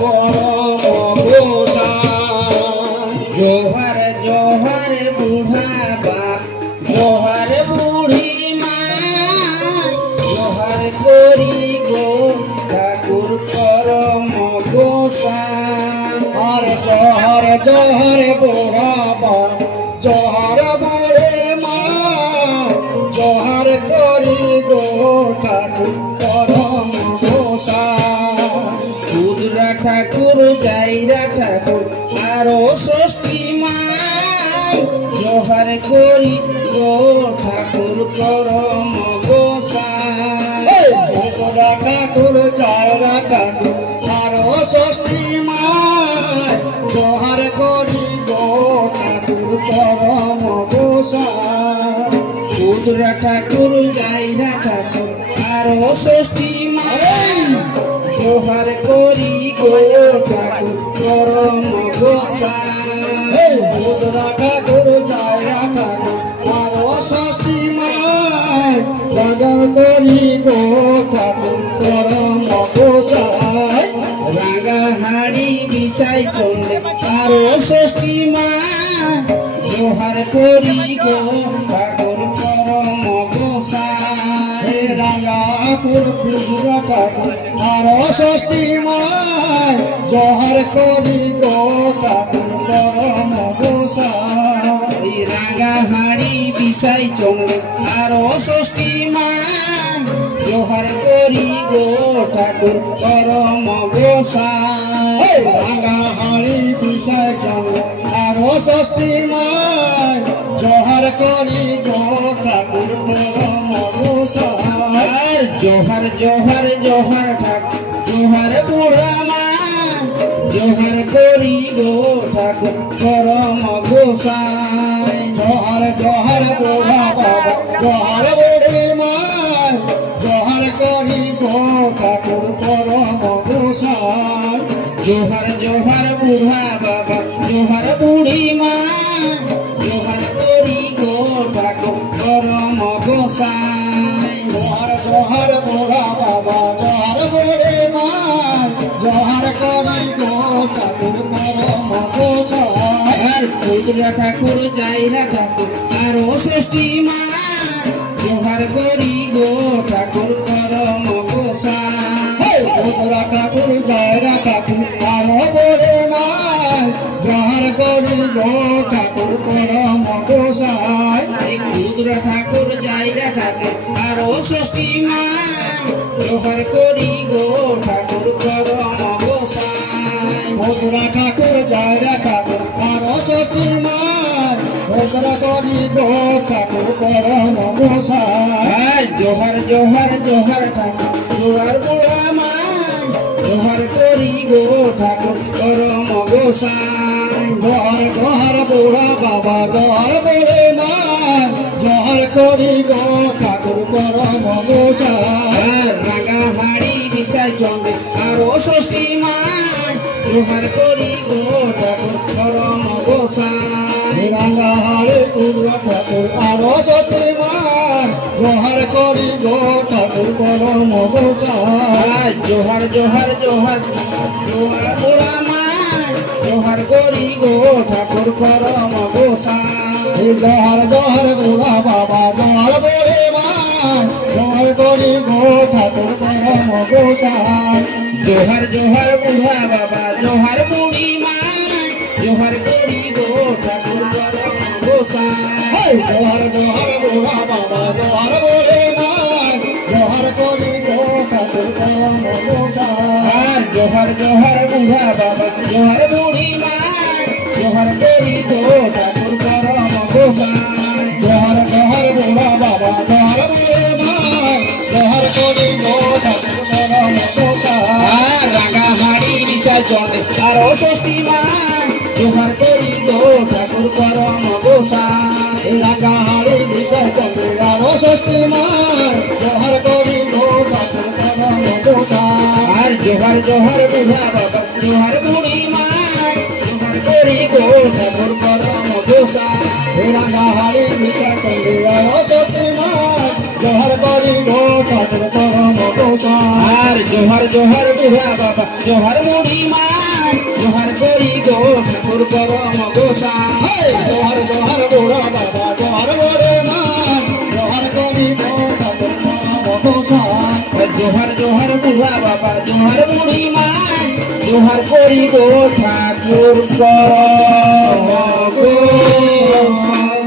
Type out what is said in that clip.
করম গোসাই। জোহার জোহার বুড়া বাপ জোহার বুড়ি মা জোহার করি গো ঠাকুর করম গোসাই। আর জোহার জোহার বুড়া বাপ জোহার বুড়ি মা জোহার করি গো ঠাকুর করম গোসাই। ক্ষুদ্রা ঠাকুর যাইরা ঠাকুর আরো ষষ্ঠী মাই জোহার করি গো ঠাকুর করম গোসাই। ক্ষুদ্রা ঠাকুর যাইরা ঠাকুর আরো ষষ্ঠী মাই জোহার করি গো ঠাকুর করম গোসাই। ক্ষুদ্রা ঠাকুর যাইরা ঠাকুর আরো ষষ্ঠী মাই জোহার করি গো ঠাকুর করম গোসাই। ক্ষুদ্রা ঠাকুর যাইরা ঠাকুর আরো ষষ্ঠী মাই জোহার করি গো ঠাকুর করম গোসাই। রাঙা হাড়ি বিছাই চন্ডে আরো ষষ্ঠী মাই জোহার করি গো ঠাকুর করম গোসাই। রাঙাপুর ক্ষুদ্রা ঠাকুর আরো ষষ্ঠী মাই জোহার করি গো ঠাকুর করম গোসাই। রাঙা হাড়ি বিছাই চন্ডে আরো ষষ্ঠী মাই জোহার করি গো ঠাকুর করম গোসাই। রাঙা হাড়ি বিছাই চন্ডে আরো ষষ্ঠী মাই জোহার করি গো ঠাকুর করম গোসাই। জোহার জোহার জোহার ঠাকুর জোহার বুড়া মা জোহার করি গো ঠাকুর করম গোসাই। জোহার জোহার বুড়া বাবা জোহার বুড়ি মা জোহার করি গো ঠাকুর করম গোসাই। জোহার জোহার বুড়া বাবা জোহার বুড়ি মা জোহার করি গো ঠাকুর করম গোসাই। জোহার জোহার বুড়া বাবা জোহার বুড়ি মা জোহার করি গো ঠাকুর করম গোসাই। ক্ষুদ্রা ঠাকুর যাইরা ঠাকুর আরো ষষ্ঠী মা জোহার করি গো ঠাকুর করম গোসাই। ক্ষুদ্রা ঠাকুর যাইরা ঠাকুর আরো বুড়ি মা জোহার করি গো ঠাকুর করম গোসাই। ক্ষুদ্রা ঠাকুর যাইরা ঠাকুর আরো ষষ্ঠী মা জোহার করি গো ঠাকুর করম গোসাই। ক্ষুদ্রা ঠাকুর যাইরা ঠাকুর আরো ষষ্ঠী মা জোহার করি গো ঠাকুর করম গোসাই। জোহার জোহার জোহার ঠাকুর জোহার বুড়া মা জোহার করি গো ঠাকুর করম গোসাই। জোহার জোহার বুড়া বাবা জোহার বুড়ি মা জোহার করি গো ঠাকুর করম গোসাই। রাঙা হাড়ি বিছাই চন্ডে আরো ষষ্ঠী মা জোহার করি গো ঠাকুর করম গোসাই। রাঙা হাড়ি ক্ষুদ্রা ঠাকুর আরো ষষ্ঠী মা জোহার করি গো ঠাকুর করম গোসাই। জোহার জোহার জোহার জোহার বুড়া মা জোহার করি গো ঠাকুর করম গোসাই। জোহার জোহার বুড়া বাবা জোহার বুড়ি মা জোহার করি গো ঠাকুর করম গোসাই। জোহার জোহার বুড়া বাবা জোহার বুড়ি মা জোহার করি গো ঠাকুর করম গোসাই। জোহার জোহার বুড়া বাবা জোহার বুড়ি মা জোহার করি গো ঠাকুর করম গোসাই। জোহার জোহার বুড়া বাবা জোহার বুড়ি মা জোহার করি গো ঠাকুর করম গোসাই। জোহার জোহার বুড়া বাবা জোহার বুড়ি মা জোহার করি গো ঠাকুর করম গোসাই। রাঙা হাড়ি বিছাই চন্ডে আরো ষষ্ঠী মা জোহার করি গো ঠাকুর করম গোসাই। রাঙা হাড়ি বিছাই চন্ডে আরো ষষ্ঠী মা জোহার করি গো ঠাকুর করম গোসাই। জোহার জোহার বুড়া বাবা জোহার বুড়ি মা জোহার করি গো ঠাকুর করম গোসাই। রাঙা হাড়ি বিছাই চন্ডে আরো ষষ্ঠী মা জোহার করি গো ঠাকুর করম গোসাই। আর জোহর জোহর বুড়া বাবা জোহর মুড়ি মাই জোহর করি গো ঠাকুর পরম গোসাই জোহর জোহর বুড়া বাবা জোহর বুড়ি মা জোহর করি গো ঠাকুর পরম গোসাই জোহর জোহর বুড়া বাবা জোহর মুড়ি মাই জোহর করি গো ঠাকুর পরম গোসাই।